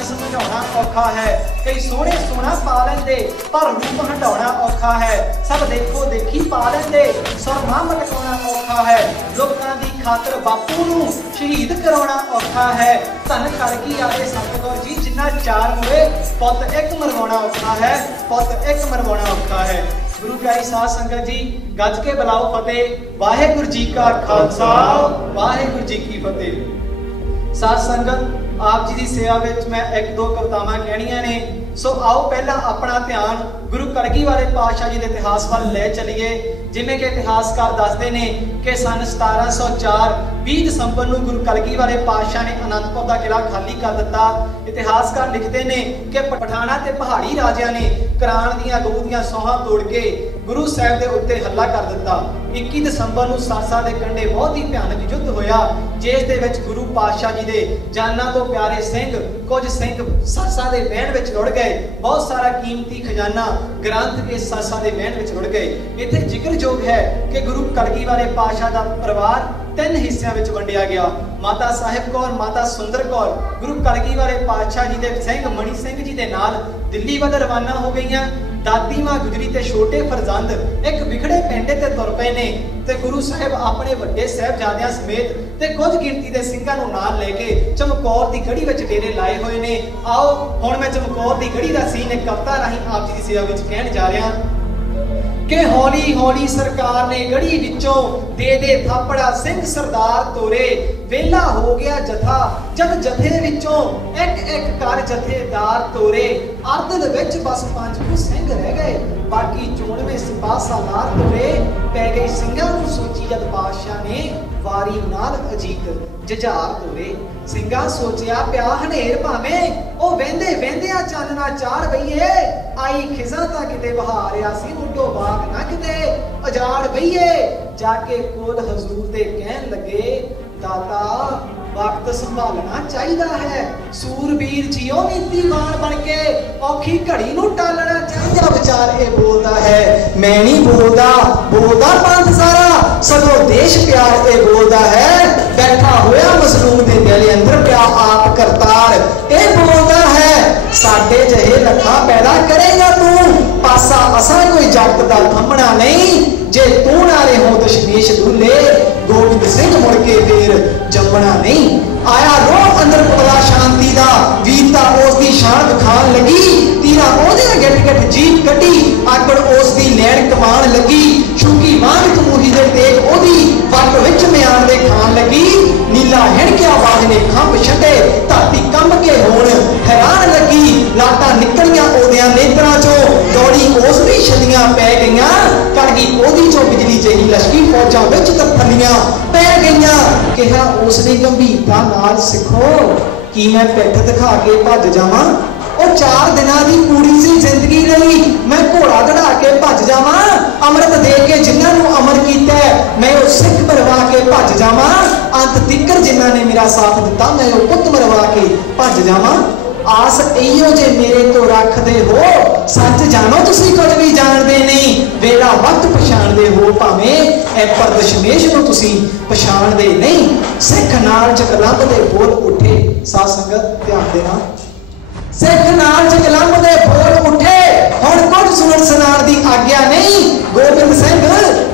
ਸੱਚ ਸਮਝਾਉਣਾ ਔਖਾ ਹੈ। ਕਈ ਸੋਹਣੇ ਸੋਹਣਾ ਪਾ ਲੈਂਦੇ, ਪਰ ਰੂਪ ਹਟਾਉਣਾ ਔਖਾ ਹੈ। ਸਭ ਦੇਖੋ ਦੇਖੀ ਪਾ ਲੈਂਦੇ ਸੁਰਮਾ ਮਟਕਾਉਣਾ ਔਖਾ ਹੈ। ਲੋਕਾਂ ਦੀ ਖਾਤਰ ਬਾਪੂ ਨੂੰ ਸ਼ਹੀਦ ਕਰਾਉਣਾ ਔਖਾ ਹੈ। ਧੰਨ ਕਰ ਕੀ ਆਵੇ ਸਤਿਗੁਰ ਜੀ ਜਿੰਨਾ ਚਾਰ ਹੋਏ ਪੁੱਤ ਇੱਕ ਮਰਵਾਉਣਾ ਔਖਾ ਹੈ, ਪੁੱਤ ਇੱਕ ਮਰਵਾਉਣਾ ਔਖਾ ਹੈ। ਗੁਰੂ ਪਿਆਰੀ ਸਾਧ ਸੰਗਤ ਜੀ, ਗੱਜ ਕੇ ਬੁਲਾਓ ਫਤਿਹ। ਵਾਹਿਗੁਰੂ ਜੀ ਕਾ ਖਾਲਸਾ, ਵਾਹਿਗੁਰੂ ਜੀ ਕੀ ਫਤਿਹ। ਸਾਧ ਸੰਗਤ ਆਪ ਜੀ ਦੀ ਸੇਵਾ ਵਿੱਚ ਮੈਂ ਇੱਕ ਦੋ ਕਵਿਤਾਵਾਂ ਕਹਿਣੀਆਂ ਨੇ। ਸੋ ਆਓ ਪਹਿਲਾਂ ਆਪਣਾ ਧਿਆਨ ਗੁਰੂ ਕਲਗੀ ਵਾਲੇ ਪਾਤਸ਼ਾਹ ਜੀ ਦੇ ਇਤਿਹਾਸ ਵੱਲ ਲੈ ਚਲੀਏ। ਜਿਵੇਂ ਕਿ ਇਤਿਹਾਸਕਾਰ ਦੱਸਦੇ ਨੇ ਕਿ ਸਨ 1704 20 ਦਸੰਬਰ ਨੂੰ ਗੁਰੂ ਕਲਗੀ ਵਾਲੇ ਪਾਤਸ਼ਾਹ ਨੇ ਅਨੰਦਪੁਰ ਦਾ ਕਿਲਾ ਖਾਲੀ ਕਰ ਦਿੱਤਾ। ਇਤਿਹਾਸਕਾਰ ਲਿਖਦੇ ਨੇ ਕਿ ਪਠਾਣਾ ਤੇ ਪਹਾੜੀ ਰਾਜਿਆਂ ਨੇ ਕਰਾਨ ਦੀਆਂ, ਗਊ ਦੀਆਂ ਸੋਹਾਂ ਤੋੜ ਕੇ ਗੁਰੂ ਸਾਹਿਬ ਦੇ ਉੱਤੇ ਹੱਲਾ ਕਰ ਦਿੱਤਾ। 21 ਦਸੰਬਰ ਨੂੰ ਸਾਸਾ ਦੇ ਕੰਢੇ ਬਹੁਤ ਹੀ ਭਿਆਨਕ ਯੁੱਧ ਹੋਇਆ। ਜਿਸ ਦੇ ਵਿੱਚ ਗੁਰੂ ਪਾਤਸ਼ਾਹ ਜੀ ਦੇ ਜਾਨਾਂ ਤੋਂ ਪਿਆਰੇ ਸਿੰਘ, ਕੁਝ ਸਿੰਘ ਸਾਸਾ ਦੇ ਵਹਿਣ ਵਿੱਚ ਰੁੜ ਗਏ। ਬਹੁਤ ਸਾਰਾ ਕੀਮਤੀ ਖਜ਼ਾਨਾ ਗ੍ਰੰਥ ਇਸ ਸਾਸਾ ਦੇ ਵਹਿਣ ਵਿੱਚ ਰੁੜ ਗਏ। ਇੱਥੇ ਜ਼ਿਕਰਯੋਗ ਹੈ ਕਿ ਗੁਰੂ ਕਲਗੀ ਵਾਲੇ ਪਾਤਸ਼ਾਹ ਦਾ ਪਰਿਵਾਰ ਤਿੰਨ ਹਿੱਸਿਆਂ ਵਿੱਚ ਵੰਡਿਆ ਗਿਆ। ਮਾਤਾ ਸਾਹਿਬ ਕੌਰ, ਮਾਤਾ ਸੁੰਦਰ ਕੌਰ, ਗੁਰੂ ਕਲਗੀ ਵਾਲੇ ਪਾਤਸ਼ਾਹ ਜੀ ਦੇ ਸਿੰਘ ਮਣੀ ਸਿੰਘ ਜੀ ਦੇ ਨਾਲ ਦਿੱਲੀ ਵੱਲ ਰਵਾਨਾ ਹੋ ਗਈਆਂ। ਦਾਦੀ ਮਾਂ ਗੁਜਰੀ ਤੇ ਛੋਟੇ ਫਰਜ਼ੰਦ ਇੱਕ ਵਿਖੜੇ ਪਿੰਡੇ ਤੇ ਤੁਰ ਪਏ ਨੇ ਤੇ ਗੁਰੂ ਸਾਹਿਬ ਆਪਣੇ ਵੱਡੇ ਸਹਿਬਜ਼ਾਦਿਆਂ ਸਮੇਤ ਤੇ ਕੁਝ ਗਿਣਤੀ ਦੇ ਸਿੰਘਾਂ ਨੂੰ ਨਾਲ ਲੈ ਕੇ ਚਮਕੌਰ ਦੀ ਗੜੀ ਵਿੱਚ ਡੇਰੇ ਲਾਏ ਹੋਏ ਨੇ। ਆਓ, ਹੁਣ ਮੈਂ ਚਮਕੌਰ ਦੀ ਗੜੀ ਦਾ ਸੀਨ ਇੱਕ ਕਵਿਤਾ ਰਾਹੀਂ ਆਪ ਜੀ ਦੀ ਸੇਵਾ ਵਿੱਚ ਕਹਿਣ ਜਾ ਰਿਹਾ ਕਿ ਹੌਲੀ ਹੌਲੀ ਸਰਕਾਰ ਨੇ ਗੜੀ ਵਿੱਚੋਂ ਦੇ ਦੇ ਥਾਪੜਾ ਸਿੰਘ ਸਰਦਾਰ ਤੋਰੇ। ਵੇਲਾ ਹੋ ਗਿਆ ਜਥਾ, ਜਦ ਜਥੇ ਵਿੱਚੋਂ ਇੱਕ ਇੱਕ ਕਰ ਜਥੇਦਾਰ ਤੋਰੇ। ਅਰਦਲ ਵਿੱਚ ਬਸ ਪੰਜ ਕੁ ਸਿੰਘ ਰਹਿ ਗਏ। ਬਾਕੀ 94 ਸਿਪਾਹ ਸਾਲਾਰ ਤੋਰੇ ਪੈ ਗਈ ਸਿੰਘਾਂ ਨੂੰ ਸੋਚੀ ਜਦ ਬਾਦਸ਼ਾਹ ਨੇ ਵਾਰੀ ਨਾਲ ਅਜੀਤ ਜਜਾਰ ਤੋਰੇ। ਸਿੰਘਾਂ ਸੋਚਿਆ, ਪਿਆ ਹਨੇਰ ਭਾਵੇਂ, ਉਹ ਵਹਿੰਦੇ ਵਹਿੰਦਿਆਂ ਚਾਨਣਾ ਚਾੜ ਬਈਏ। ਆਈ ਖਿਜ਼ਾ ਤਾਂ ਕਿਤੇ ਬਹਾਰਿਆ ਸੀ ਮੁੱਢੋ ਬਾਗ ਨਾ ਕਿਤੇ ਅਜਾੜ ਬਈਏ। ਜਾ ਕੇ ਕੋਲ ਹਜ਼ੂਰ ਦੇ ਕਹਿਣ ਲੱਗੇ, ਦਾਤਾ ਵਕਤ ਸੰਭਾਲਣਾ ਚਾਹੀਦਾ ਹੈ। ਸੂਰਬੀਰ ਜੀਓ ਨੀਤੀਵਾਨ ਬਣ ਕੇ ਔਖੀ ਘੜੀ ਨੂੰ ਟਾਲਣਾ ਚਾਹੀਦਾ, ਵਿਚਾਰ ਇਹ ਬੋਲਦਾ ਹੈ। ਮੈਂ ਨਹੀਂ ਬੋਲਦਾ ਬੋਲਦਾ ਪੰਥ ਸਾਰਾ, ਸਗੋਂ ਦੇਸ਼ ਪਿਆਰ ਇਹ ਬੋਲਦਾ ਹੈ। ਬੈਠਾ ਹੋਇਆ ਮਜ਼ਲੂਮ ਦੇ ਦਿਲ ਅੰਦਰ ਪਿਆ ਆਪ ਕਰਤਾਰ, ਇਹ ਬੋਲਦਾ ਹੈ, ਸਾਡੇ ਜਿਹੇ ਲੱਖਾਂ ਪੈਦਾ ਕਰੇਗਾ ਤੂੰ। ਪਾਸਾ ਅਸਾਂ ਕੋਈ ਜਗਤ ਦਾ ਥੰਮਣਾ ਨਹੀਂ। ਜੇ ਤੂੰ ਨਾ ਰਹੋ ਦਸ਼ਮੇਸ਼ ਦੁੱਲੇ, ਗੋਬਿੰਦ ਸਿੰਘ ਮੁੜ ਕੇ ਫੇਰ ਜੰਮਣਾ ਨਹੀਂ। ਆਇਆ ਰੋਹ ਅੰਦਰ ਪਲਾ ਸ਼ਾਂਤੀ ਦਾ ਵੀਰਤਾ ਉਸ ਦੀ ਸ਼ਾਨ ਵਿਖਾਣ ਲੱਗੀ। ਤੀਰਾ ਉਹਦੇ ਗੱਟ ਗੱਟ ਜੀਤ ਕੱਢੀ, ਆਕੜ ਉਸ ਦੀ ਲੈਣ ਕਮਾਣ ਲੱਗੀ। ਸ਼ੁਕੀ ਮਾਨ ਤਮੂਹੀ ਦੇ ਤੇਗ ਉਹਦੀ ਵੱਟ ਵਿੱਚ ਮਿਆ ਦੇ ਖਾਣ ਲੱਗੀ ਨੀਲਾ ਹਿਣਕਿਆ ਨੇ ਖੰਭ ਛੱਡੇ, ਧਰਤੀ ਕੰਬ ਕੇ ਹੋਣ। ਹੈਰਾਨ ਲੱਗੀ, ਲਾਟਾਂ ਨਿਕਲੀਆਂ ਉਹਦਿਆਂ ਨੇਤਰਾਂ ਚੋਂ। ਦੌੜੀ ਉਸ ਵੀ ਛੱਲੀਆਂ ਪੈ ਗਈਆਂ। ਕਰ ਗਈ ਉਹਦੀ ਚੋਂ ਬਿਜਲੀ ਜਿਹੀ ਲਸ਼ਕੀ ਫੌਜਾਂ ਵਿੱਚ ਤੱਫਲੀਆਂ ਪੈ ਗਈਆਂ। ਕਿਹਾ ਉਸ ਨੇ ਗੰਭੀਰਤਾ ਨਾਲ, ਸਿੱਖੋ, ਕੀ ਮੈਂ ਪਿੱਠ ਦਿਖਾ ਕੇ ਭੱਜ ਜਾਵਾਂ? ਉਹ ਚਾਰ ਦਿਨਾਂ ਦੀ ਪੂਰੀ ਸੀ ਜ਼ਿੰਦਗੀ ਲਈ। ਮੈਂ ਘੋੜਾ ਦੜਾ ਕੇ ਭੱਜ ਜਾਵਾਂ। ਅੰਮ੍ਰਿਤ ਦੇ ਕੇ ਜਿਨ੍ਹਾਂ ਨੂੰ ਅਮਰ ਕੀਤਾ ਮੈਂ ਉਹ ਸਿੱਖ ਮਰਵਾ ਕੇ ਭੱਜ ਜਾਵਾਂ। ਅੰਤ ਤਿੱਕਰ ਜਿਨ੍ਹਾਂ ਨੇ ਮੇਰਾ ਸਾਥ ਦਿੱਤਾ, ਮੈਂ ਉਹ ਪੁੱਤ ਮਰਵਾ ਕੇ ਭੱਜ ਜਾਵਾਂ। ਆਸ ਇਹੋ ਜੇ ਮੇਰੇ ਤੋਂ ਰੱਖਦੇ ਹੋ, ਸੱਚ ਜਾਣੋ ਤੁਸੀਂ ਕੁਝ ਵੀ ਜਾਣਦੇ ਨਹੀਂ। ਵੇਲਾ ਵਕਤ ਪਛਾਣਦੇ ਹੋ ਭਾਵੇਂ ਐ ਪਰ ਦਸ਼ਮੇਸ਼ ਨੂੰ ਤੁਸੀਂ ਪਛਾਣਦੇ ਨਹੀਂ। ਸਿੱਖ ਨਾਲ ਜਕਲੰਬ ਦੇ ਬੋਲ ਉੱਠੇ। ਸਾਧ ਸੰਗਤ, ਧਿਆਨ ਦੇਣਾ। ਸਿੱਖ ਨਾਲ ਜਕਲੰਬ ਦੇ ਬੋਲ ਉੱਠੇ ਹੁਣ ਕੁਝ ਸੁਣਨ ਸੁਣਾਉਣ ਦੀ ਆਗਿਆ ਨਹੀਂ। ਗੋਬਿੰਦ ਸਿੰਘ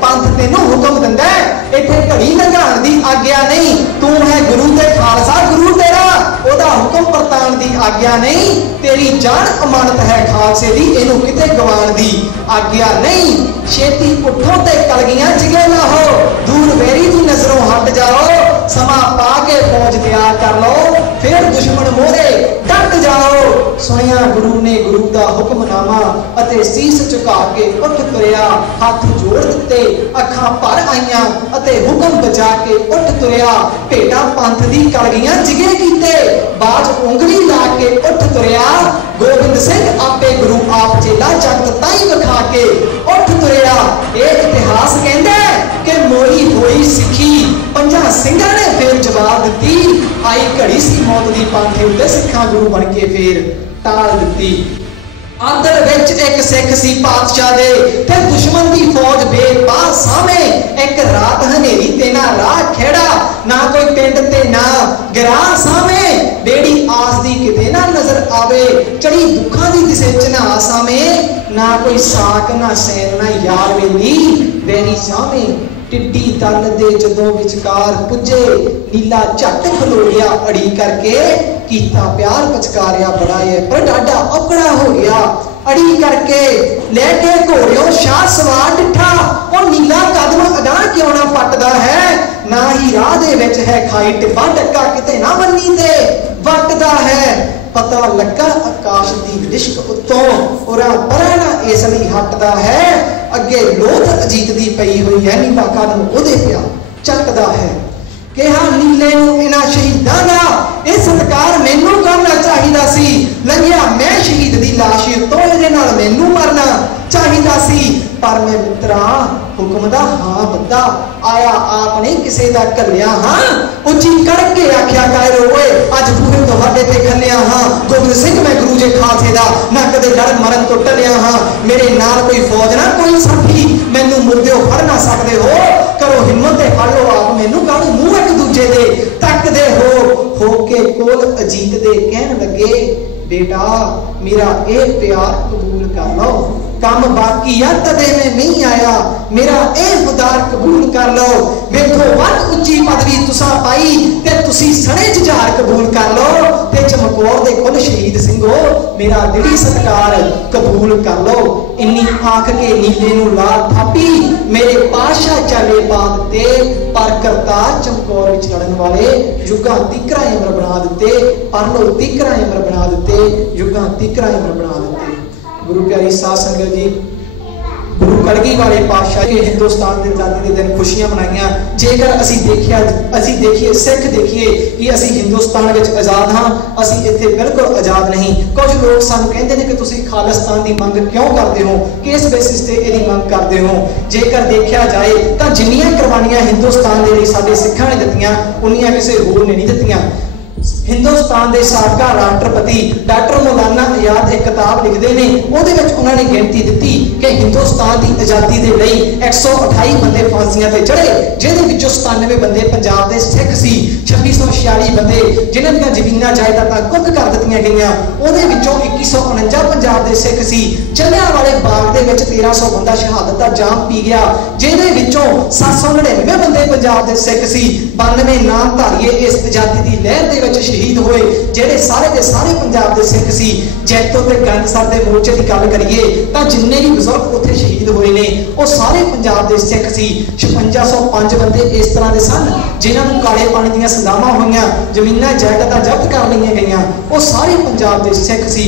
ਪੰਥ ਤੈਨੂੰ ਹੁਕਮ ਦਿੰਦਾ ਇੱਥੇ ਘੜੀ ਲੰਘਾਉਣ ਦੀ ਆਗਿਆ ਨਹੀਂ। ਤੂੰ ਹੈ ਗੁਰੂ ਤੇ ਖਾਲਸਾ, ਗੁਰੂ ਤੇਰਾ। ਉਹਦਾ ਹੁਕਮ ਪਰਤਾਣ ਦੀ ਆਗਿਆ ਨਹੀਂ। ਤੇਰੀ ਜਾਨ ਅਮਾਨਤ ਹੈ ਖਾਲਸੇ ਦੀ, ਇਹਨੂੰ ਕਿਤੇ ਗਵਾਉਣ ਦੀ ਆਗਿਆ ਨਹੀਂ। ਛੇਤੀ ਉੱਠੋ ਤੇ ਕਲਗੀਆਂ ਜਿਗੇ ਲਾਹੋ ਦੂਰ ਵੇਰੀ ਦੀ ਨਜ਼ਰੋਂ ਹਟ ਜਾਓ। ਸਮਾਂ ਪਾ ਕੇ ਫੌਜ ਤਿਆਰ ਕਰ ਲਓ। ਫਿਰ ਦੁਸ਼ਮਣ ਮੋਹਰੇ ਸੁਣਿਆ ਗੁਰੂ ਨੇ ਗੁਰੂ ਦਾ ਹੁਕਮਨਾਮਾ ਅਤੇ ਸੀਸ ਝੁਕਾ ਕੇ ਉੱਠ ਤੁਰਿਆ, ਹੱਥ ਜੋੜ ਦਿੱਤੇ, ਅੱਖਾਂ ਭਰ ਆਈਆਂ ਅਤੇ ਹੁਕਮ ਬਜਾ ਕੇ ਉੱਠ ਤੁਰਿਆ। ਭੇਟਾ ਪੰਥ ਦੀ ਕਲਗੀਆਂ ਜਿਗੇ ਕੀਤੇ, ਬਾਜ ਉਂਗਲੀ ਲਾ ਕੇ ਉੱਠ ਤੁਰਿਆ। ਗੋਬਿੰਦ ਸਿੰਘ ਆਪੇ ਗੁਰੂ ਆਪ ਚੇਲਾ ਜਗਤ ਤਾਈ ਵਿਖਾ ਕੇ ਉੱਠ ਤੁਰਿਆ। ਇਹ ਇਤਿਹਾਸ ਕਹਿੰਦਾ ਕਿ ਮੋਈ ਹੋਈ ਸਿੱਖੀ, ਪੰਜਾਂ ਸਿੰਘਾਂ ਨੇ ਫੇਰ ਜਵਾਬ ਦਿੱਤੀ, ਆਈ ਘੜੀ ਮੌਤ ਦੀ ਪਾਂਥੇ ਉੱਤੇ ਸਿੱਖਾਂ ਗੁਰੂ ਬਣ ਕੇ ਫੇਰ ਟਾਲ ਦਿੱਤੀ। ਅੰਦਰ ਵਿੱਚ ਇੱਕ ਸਿੱਖ ਸੀ ਪਾਤਸ਼ਾਹ ਦੇ ਤੇ ਦੁਸ਼ਮਣ ਦੀ ਫੌਜ ਬੇਪਾਰ ਸਾਹਮਣੇ ਇੱਕ ਰਾਤ ਹਨੇਰੀ ਤੇ ਨਾ ਰਾਹ ਖੇੜਾ, ਨਾ ਕੋਈ ਪਿੰਡ ਤੇ ਨਾ ਗਰਾਂ ਸਾਹਮਣੇ। ਬੇੜੀ ਆਸ ਦੀ ਕਿਤੇ ਨਾ ਨਜ਼ਰ ਆਵੇ, ਚੜੀ ਦੁੱਖਾਂ ਦੀ ਦਿਸੇ ਚਨਾ ਨਾ ਨਾ ਕੋਈ ਸਾਕ, ਨਾ ਸੈਨ ਨਾ ਯਾਰ ਵੇਲੀ ਵੈਰੀ ਸਾਵੇਂ ਟਿੱਡੀ ਦਲ ਦੇ ਜਦੋਂ ਵਿਚਕਾਰ ਪੁੱਜੇ, ਨੀਲਾ ਝੱਟ ਖਲੋ ਅੜੀ ਕਰਕੇ। ਕੀਤਾ ਪਿਆਰ ਪਚਕਾਰਿਆ ਬੜਾ ਏ ਪਰ ਡਾਡਾ ਔਕੜਾ ਹੋ ਗਿਆ। ਅੜੀ ਕਰਕੇ ਲੈ ਕੇ ਘੋੜਿਓ ਸ਼ਾਹ ਸਵਾਰ ਡਿਠਾ। ਉਹ ਨੀਲਾ ਕਦਮ ਅਗਾਹ ਕਿਉਂ ਨਾ ਪੱਟਦਾ ਹੈ? ਨਾ ਹੀ ਰਾਹ ਦੇ ਵਿੱਚ ਹੈ ਖਾਈ ਟਿੱਬਾ ਡੱਕਾ ਕਿਤੇ ਨਾ ਬੰਨੀ ਤੇ ਵੱਟਦਾ ਹੈ। ਪਤਾ ਲੱਗਾ ਆਕਾਸ਼ ਦੀ ਲਿਸ਼ਕ ਉੱਤੋਂ ਉਰਾ ਪਰਾਂ ਇਸ ਲਈ ਹਟਦਾ ਹੈ। ਅੱਗੇ ਲੋਥ ਅਜੀਤ ਦੀ ਪਈ ਹੋਈ ਹੈ ਨੀਲਾ ਕਦਮ ਉਹਦੇ ਪਿਆ ਚੱਕਦਾ ਹੈ। ਕਿਹਾ, ਨੀਲੇ ਨੂੰ ਇਹਨਾਂ ਸ਼ਹੀਦਾਂ ਦਾ ਇਹ ਸਤਕਾਰ ਮੈਨੂੰ ਕਰਨਾ ਚਾਹੀਦਾ ਸੀ। ਲੰਘਿਆ ਮੈਂ ਸ਼ਹੀਦ ਦੀ ਲਾਸ਼ ਤੋਂ ਇਹਦੇ ਨਾਲ ਮੈਨੂੰ ਮਰਨਾ ਚਾਹੀਦਾ ਸੀ। ਪਰ ਮੈਂ ਮਿੱਤਰਾ ਹੁਕਮ ਦਾ ਹਾਂ ਬੰਦਾ ਆਇਆ ਆਪ ਨਹੀਂ ਕਿਸੇ ਦਾ ਕੱਲਿਆ ਹਾਂ? ਉੱਚੀ ਕਰਕੇ ਆਖਿਆ ਕਾਇਰੋ ਓਏ ਅੱਜ ਬੂਹੇ ਤੁਹਾਡੇ ਤੇ ਖੱਲਿਆ ਹਾਂ। ਗੋਬਿੰਦ ਸਿੰਘ, ਮੈਂ ਗੁਰੂ ਜੀ ਖਾਲਸੇ ਦਾ ਨਾ ਕਦੇ ਲੜ ਮਰਨ ਤੋਂ ਟਲਿਆ ਹਾਂ। ਮੇਰੇ ਨਾਲ ਕੋਈ ਫੌਜ ਨਾ, ਕੋਈ ਸਾਥੀ, ਮੈਨੂੰ ਮੁਰਦਿਓ ਫੜ ਨਾ ਸਕਦੇ ਹੋ। ਕਰੋ ਹਿੰਮਤ ਤੇ ਫੜ ਲਓ, ਆਪ ਮੈਨੂੰ ਕਾਹਨੂੰ ਮੂੰਹ ਇੱਕ ਦੂਜੇ ਦੇ ਤੱਕਦੇ ਹੋ। ਹੋ ਕੇ ਕੋਲ ਅਜੀਤ ਦੇ ਕਹਿਣ ਲੱਗੇ, ਬੇਟਾ, ਮੇਰਾ ਇਹ ਪਿਆਰ ਕਬੂਲ ਕਰ ਲਓ। ਕੰਮ ਬਾਕੀ ਆ ਤਦੇ ਮੈਂ ਨਹੀਂ ਆਇਆ। ਮੇਰਾ ਇਹ ਖੁਦਾਰ ਕਬੂਲ ਕਰ ਲਓ। ਵੇਖੋ ਵੱਧ ਉੱਚੀ ਪਦਵੀ ਤੁਸਾਂ ਪਾਈ ਤੇ ਤੁਸੀਂ ਸਣੇ ਜੁਝਾਰ ਕਬੂਲ ਕਰ ਲਓ। ਤੇ ਚਮਕੌਰ ਦੇ ਕੁਲ ਸ਼ਹੀਦ ਸਿੰਘੋ, ਮੇਰਾ ਦਿਲੀ ਸਤਕਾਰ ਕਬੂਲ ਕਰ ਲਓ। ਇੰਨੀ ਆਖ ਕੇ ਨੀਲੇ ਨੂੰ ਲਾ ਥਾਪੀ, ਮੇਰੇ ਪਾਸ਼ਾ ਚਾਲੇ ਪਾ ਦਿੱਤੇ। ਪਰ ਕਰਤਾਰ ਚਮਕੌਰ ਵਿੱਚ ਲੜਨ ਵਾਲੇ ਯੁੱਗਾਂ ਤੀਕਰਾ ਅਮਰ ਬਣਾ ਦਿੱਤੇ। ਪਰ ਲੋ ਤੀਕਰਾ ਅਮਰ ਬਣਾ ਦਿੱਤੇ। ਯੁੱਗਾਂ ਤੀਕਰਾ ਅਮਰ ਬਣਾ ਦਿੱਤੇ। ਗੁਰੂ ਪਿਆਰੀ ਸਾਧ ਸੰਗਤ ਜੀ, ਗੁਰੂ ਕਲਗੀ ਵਾਲੇ ਪਾਤਸ਼ਾਹ ਜੀ, ਹਿੰਦੁਸਤਾਨ ਦੇ ਆਜ਼ਾਦੀ ਦੇ ਦਿਨ ਖੁਸ਼ੀਆਂ ਮਨਾਈਆਂ। ਜੇਕਰ ਅਸੀਂ ਦੇਖਿਆ, ਅਸੀਂ ਦੇਖੀਏ, ਸਿੱਖ ਦੇਖੀਏ ਕਿ ਅਸੀਂ ਹਿੰਦੁਸਤਾਨ ਵਿੱਚ ਆਜ਼ਾਦ ਹਾਂ, ਅਸੀਂ ਇੱਥੇ ਬਿਲਕੁਲ ਆਜ਼ਾਦ ਨਹੀਂ। ਕੁਝ ਲੋਕ ਸਾਨੂੰ ਕਹਿੰਦੇ ਨੇ ਕਿ ਤੁਸੀਂ ਖਾਲਿਸਤਾਨ ਦੀ ਮੰਗ ਕਿਉਂ ਕਰਦੇ ਹੋ? ਕਿਸ ਬੇਸਿਸ ਤੇ ਇਹਦੀ ਮੰਗ ਕਰਦੇ ਹੋ? ਜੇਕਰ ਦੇਖਿਆ ਜਾਏ, ਤਾਂ ਜਿੰਨੀਆਂ ਕੁਰਬਾਨੀਆਂ ਹਿੰਦੁਸਤਾਨ ਦੇ ਲਈ ਸਾਡੇ ਸਿੱਖਾਂ ਨੇ ਦਿੱਤੀਆਂ, ਉਨੀਆਂ ਕਿਸੇ ਹੋਰ ਨੇ ਨਹੀਂ ਦਿੱਤੀਆਂ। ਹਿੰਦੁਸਤਾਨ ਦੇ ਸਾਬਕਾ ਰਾਸ਼ਟਰਪਤੀ ਡਾਕਟਰ ਮੌਲਾਨਾ ਆਜ਼ਾਦ ਇੱਕ ਕਿਤਾਬ ਲਿਖਦੇ ਨੇ। ਉਹਦੇ ਵਿੱਚ ਉਹਨਾਂ ਨੇ ਗਿਣਤੀ ਦਿੱਤੀ ਕਿ ਹਿੰਦੁਸਤਾਨ ਦੀ ਆਜ਼ਾਦੀ ਦੇ ਲਈ 128 ਬੰਦੇ ਫਾਂਸੀਆਂ ਤੇ ਚੜੇ ਜਿਹਦੇ ਵਿੱਚੋਂ 97 ਬੰਦੇ ਪੰਜਾਬ ਦੇ ਸਿੱਖ ਸੀ 2646 ਬੰਦੇ ਜਿਨ੍ਹਾਂ ਦੀਆਂ ਜ਼ਮੀਨਾਂ ਜਾਇਦਾਦਾਂ ਕੁੱਕ ਕਰ ਦਿੱਤੀਆਂ ਗਈਆਂ। ਉਹਦੇ ਵਿੱਚੋਂ 2149 ਪੰਜਾਬ ਦੇ ਸਿੱਖ ਸੀ। ਜਲਿਆਂ ਵਾਲੇ ਬਾਗ ਦੇ ਵਿੱਚ 1300 ਬੰਦਾ ਸ਼ਹਾਦਤ ਦਾ ਜਾਮ ਪੀ ਗਿਆ, ਜਿਹਦੇ ਵਿੱਚੋਂ 799 ਬੰਦੇ ਪੰਜਾਬ ਦੇ ਸਿੱਖ ਸੀ। 92 ਨਾਮ ਧਾਰੀਏ ਇਸ ਆਜ਼ਾਦੀ ਦੀ ਲਹਿਰ ਦੇ ਵਿੱਚ ਸ਼ਹੀਦ ਹੋਏ, ਜਿਹੜੇ ਸਾਰੇ ਦੇ ਸਾਰੇ ਪੰਜਾਬ ਦੇ ਸਿੱਖ ਸੀ, ਜੈਤੋ ਤੇ ਗੰਡਸਰ ਦੇ ਮੋਰਚੇ ਦੀ ਗੱਲ ਕਰੀਏ, ਤਾਂ ਜਿੰਨੇ ਵੀ ਬਜ਼ੁਰਗ ਉੱਥੇ ਸ਼ਹੀਦ ਹੋਏ ਨੇ, ਉਹ ਸਾਰੇ ਪੰਜਾਬ ਦੇ ਸਿੱਖ ਸੀ। 5605 ਬੰਦੇ ਇਸ ਤਰ੍ਹਾਂ ਦੇ ਸਨ, ਜਿਨ੍ਹਾਂ ਨੂੰ ਕਾਲੇ ਪਾਣੀ ਦੀਆਂ ਸਜ਼ਾਵਾਂ ਹੋਈਆਂ, ਜ਼ਮੀਨਾਂ, ਜਾਇਦਾਦਾਂ ਜ਼ਬਤ ਕਰ ਲਈਆਂ ਗਈਆਂ। ਉਹ ਸਾਰੇ ਪੰਜਾਬ ਦੇ ਸਿੱਖ ਸੀ।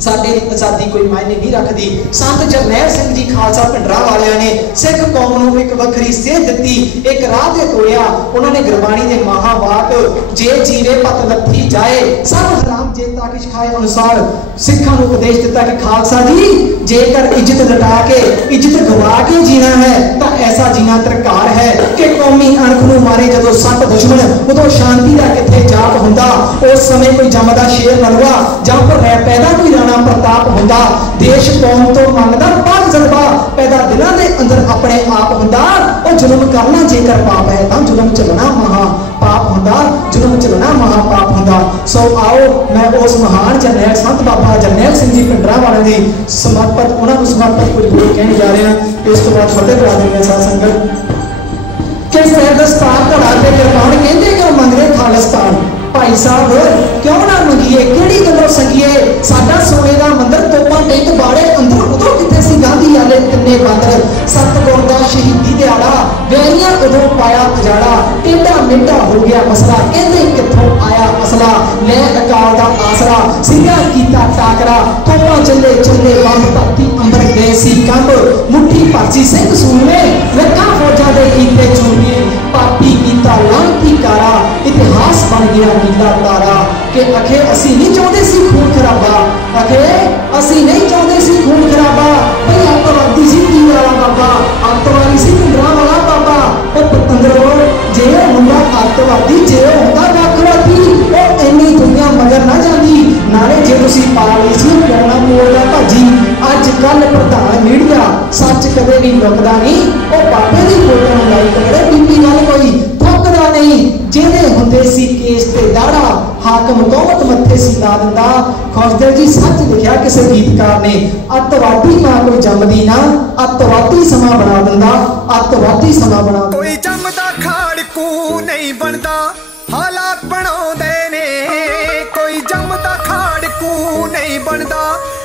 ਸਾਡੇ ਲਈ ਆਜ਼ਾਦੀ ਕੋਈ ਮਾਇਨੇ ਨਹੀਂ ਰੱਖਦੀ। ਸੰਤ ਜਰਨੈਲ ਸਿੰਘ ਜੀ ਖਾਲਸਾ ਪਿੰਡਰਾ ਵਾਲਿਆਂ ਨੇ ਸਿੱਖ ਕੌਮ ਨੂੰ ਇੱਕ ਵੱਖਰੀ ਸੇਧ ਦਿੱਤੀ, ਇੱਕ ਰਾਹ ਤੇ ਤੋਰਿਆ ਉਹਨਾਂ ਨੇ ਗੁਰਬਾਣੀ ਦੇ ਮਹਾਵਾਕ, ਜੇ ਜੀਵੇ ਪਤ ਲੱਥੀ ਜਾਏ, ਸਭ ਹਰਾਮ ਜੇ ਕਿਛ ਖਾਏ ਅਨੁਸਾਰ ਸਿੱਖਾਂ ਨੂੰ ਉਪਦੇਸ਼ ਦਿੱਤਾ ਕਿ ਖਾਲਸਾ ਜੀ, ਜੇਕਰ ਇੱਜ਼ਤ ਲਟਾ ਕੇ, ਇੱਜ਼ਤ ਗਵਾ ਕੇ ਜੀਣਾ ਹੈ, ਤਾਂ ਐਸਾ ਜੀਣਾ ਤਰਕਾਰ ਹੈ ਕਿ ਕੌਮੀ ਅਣਖ ਨੂੰ ਮਾਰੇ ਜਦੋਂ ਸੱਤ ਦੁਸ਼ਮਣ ਉਦੋਂ ਸ਼ਾਂਤੀ ਦਾ ਕਿੱਥੇ ਜਾਪ ਹੁੰਦਾ। ਉਸ ਸਮੇਂ ਕੋਈ ਜੰਮਦਾ ਸ਼ੇਰ ਨਲਵਾ ਜਾਂ ਪਰ ਰਹਿ ਪੈਦਾ ਕੋਈ ਰਾਣਾ ਪ੍ਰਤਾਪ ਹੁੰਦਾ, ਦੇਸ਼ ਕੌਮ ਤੋਂ ਮੰਗਦਾ, ਪਾਕ ਜਜ਼ਬਾ ਪੈਦਾ ਦਿਲਾਂ ਦੇ ਅੰਦਰ ਆਪਣੇ ਆਪ ਹੁੰਦਾ, ਉਹ ਜ਼ੁਲਮ ਕਰਨਾ ਜੇਕਰ ਪਾਪ ਹੈ, ਤਾਂ ਜ਼ੁਲਮ ਚੱਲਣਾ ਮਹਾ ਪਾਪ ਹੁੰਦਾ, ਜ਼ੁਲਮ ਚੱਲਣਾ ਮਹਾ ਪਾਪ ਹੁੰਦਾ। ਸੋ ਆਓ, ਮੈਂ ਉਸ ਮਹਾਨ ਜਰਨੈਲ, ਸੰਤ ਬਾਬਾ ਜਰਨੈਲ ਸਿੰਘ ਜੀ ਪਿੰਡਰਾ ਵਾਲੇ ਦੀ ਸਮਰਪਿਤ, ਉਹਨਾਂ ਨੂੰ ਸਮਰਪਿਤ ਕੁਝ ਬੋਲ ਕਹਿਣ ਜਾ ਰਹੇ। ਹਾਂ ਇਸ ਤੋਂ ਬਾਅਦ ਫਤਿਹ ਕਰਾ ਦੇਣਗੇ ਸਾਧ ਸੰਗਤ। ਕਿ ਸਹਿਦਸਤਾਨ ਘੜਾ ਤੇ ਕਿਰਪਾਨ ਕਹਿੰਦੇ ਕਿ ਮੰਗ ਰਹੇ ਖਾਲਿਸਤਾਨ ਭਾਈ ਸਾਹਿਬ, ਕਿਉਂ ਅੰਦਰ ਉਦੋਂ ਕਿੱਥੇ ਸੀ ਗਾਂਧੀ ਵਾਲੇ ਤਿੰਨੇ ਬਾਦਰ ਸਤਗੁਰ ਦਾ ਸ਼ਹੀਦੀ ਦਿਹਾੜਾ, ਵੈਰੀਆਂ ਉਦੋਂ ਪਾਇਆ ਉਜਾੜਾ। ਟੇਡਾ ਮਿੰਡਾ ਹੋ ਗਿਆ ਮਸਲਾ, ਕਹਿੰਦੇ ਕਿੱਥੋਂ ਆਇਆ ਅਸਲਾ? ਲੈ ਅਕਾਲ ਦਾ ਆਸਰਾ ਸਿੰਘਾਂ ਕੀਤਾ ਟਾਕਰਾ। ਤੋਪਾਂ ਚੱਲੇ ਚੱਲੇ ਬੰਬ ਧਰਤੀ ਅੰਬਰ ਗਏ ਸੀ ਕੰਬ। ਮੁੱਠੀ ਭਾਜੀ ਸਿੰਘ ਸੂਰਮੇ, ਲੱਖਾਂ ਫੌਜਾਂ ਦੇ ਕੀਤੇ ਚੂਰਮੇ ਪਾਪੀ ਕੀਤਾ ਲਾਂਤੀ ਕਾਰਾ, ਇਤਿਹਾਸ ਬਣ ਗਿਆ ਨੀਲਾ ਤਾਰਾ। ਕਿ ਅਖੇ ਅਸੀਂ ਨਹੀਂ ਚਾਹੁੰਦੇ ਸੀ ਖੂਨ ਖਰਾਬਾ। ਅਖੇ ਅਸੀਂ ਤੁਸੀਂ ਪਾ ਲਈ ਸੀ ਭਾਜੀ। ਅੱਜ ਕੱਲ ਪ੍ਰਧਾਨ ਮੀਡੀਆ ਸੱਚ ਕਦੇ ਵੀ ਲੁਕਦਾ ਨਹੀਂ ਉਹ ਬਾਬੇ ਦੀ ਫੋਟੋ ਨੂੰ ਕਰੇ, ਬੀਬੀ ਗੱਲ ਕੋਈ ਥੁੱਕਦਾ ਨਹੀਂ। ਜਿਹਦੇ ਹੁੰਦੇ ਸੀ ਕੇਸ ਤੇ ਦਾੜਾ, ਹਾਕਮ ਕੌਮਤ ਮੱਥੇ ਸੀ ਲਾ ਦਿੰਦਾ। ਖੁਸ਼ਦਿਲ ਜੀ, ਸੱਚ ਲਿਖਿਆ ਕਿਸੇ ਗੀਤਕਾਰ ਨੇ, ਅੱਤਵਾਦੀ ਮਾਂ ਕੋਈ ਜੰਮਦੀ ਨਾ, ਅੱਤਵਾਦੀ ਸਮਾਂ ਬਣਾ ਦਿੰਦਾ, ਅੱਤਵਾਦੀ ਸਮਾਂ ਬਣਾ ਦਿੰਦਾ। ਕੋਈ ਜੰਮਦਾ ਖਾੜਕੂ ਨਹੀਂ ਬਣਦਾ। ਹਾਲਾਤ ਬਣਦਾ ਹਾਲਾਤ